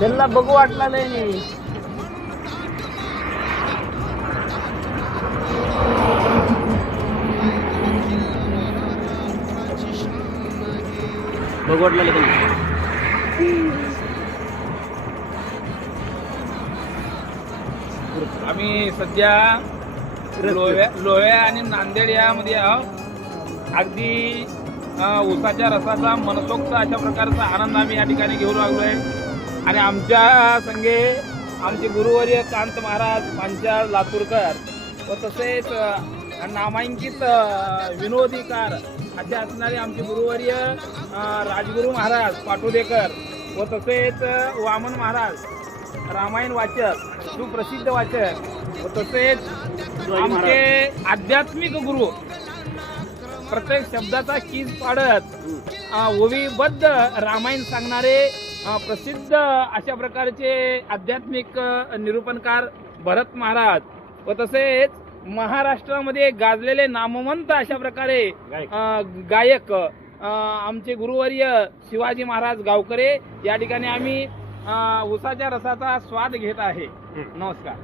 त्यांना बघू वाटला नाही. बघू वाटला आम्ही सध्या लोह्या आणि नांदेड यामध्ये आहोत. अगदी ऊसाच्या रसाचा मनसोक्त अशा प्रकारचा आनंद आम्ही या ठिकाणी घेऊन आलो आहे. आणि आमच्या संगे आमचे गुरुवर्य कांत महाराज पांचाळ लातूरकर व तसेच नामांकित विनोदीकार असे असणारे आमचे गुरुवर्य राजगुरू महाराज पाटोदेकर व तसेच वामन महाराज रामायण वाचक सुप्रसिद्ध वाचक व तसेच आमचे आध्यात्मिक गुरु प्रत्येक शब्दाचा कीज पाडत ओवीबद्ध रामायण सांगणारे प्रसिद्ध अशा प्रकारचे आध्यात्मिक निरूपणकार भरत महाराज व तसेच महाराष्ट्रामध्ये गाजलेले नामवंत अशा प्रकारे गायक आमचे गुरुवर्य शिवाजी महाराज गावकरे या ठिकाणी आम्ही ऊसाच्या रसाचा स्वाद घेत आहे. नमस्कार.